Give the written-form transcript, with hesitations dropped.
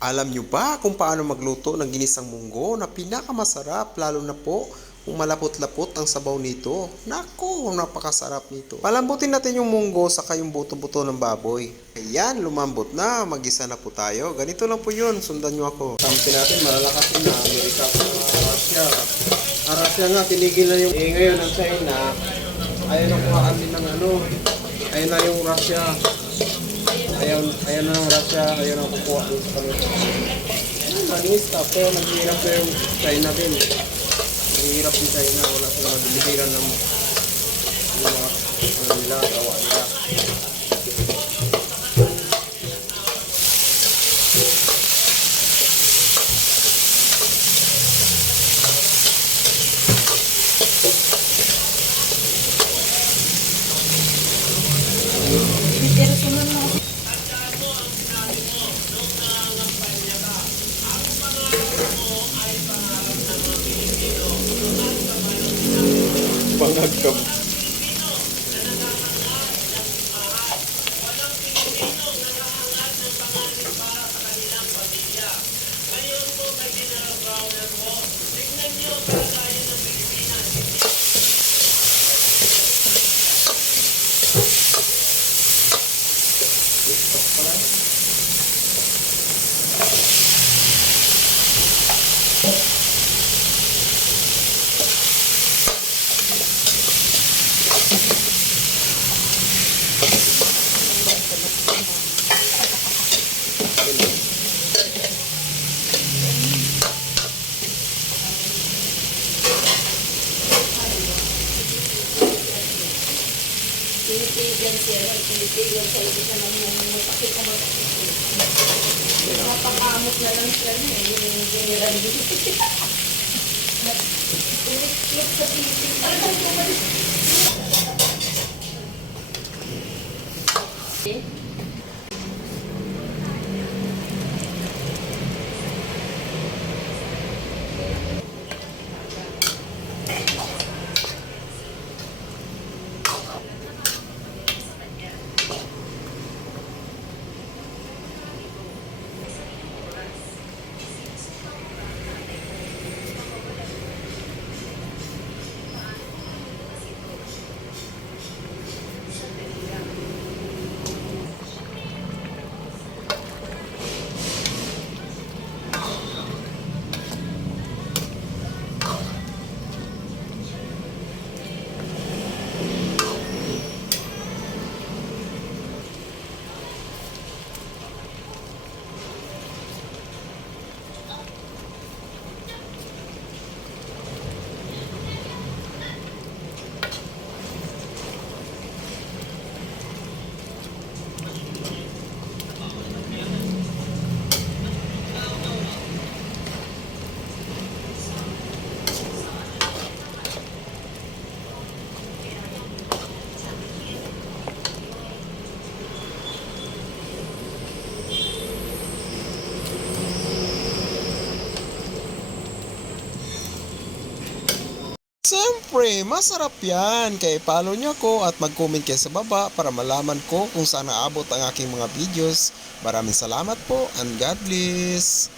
Alam nyo ba kung paano magluto ng ginisang munggo na pinakamasarap, lalo na po kung malapot-lapot ang sabaw nito? Naku, napakasarap nito. Palambutin natin yung munggo saka yung buto-buto ng baboy. Ayan, lumambot na. Magisa na po tayo. Ganito lang po yun. Sundan nyo ako. Tamsin natin, malalakasin na. Amerika sa Russia. Russia nga, tinigil na yung ngayon ng China. Ayaw na kuhaan din ng ayaw na yung Russia. Ayaw na ng Russia, ayaw na kukuha doon sa kanila. Manis, pero naghihirap na yung China din. Naghihirap yung China, wala sila madilihiran ng mga nila, gawa nila. Pangagkam. Tinitigan siya, tinitigan sa isa siya ng masakit na masakit. Napakamot na lang siya niya, yung general dito. Ulit-ulit sa titig. Parang kumalik. Siyempre, masarap yan. Kaya follow nyo ako at mag-comment kayo sa baba para malaman ko kung saan naabot ang aking mga videos. Maraming salamat po and God bless.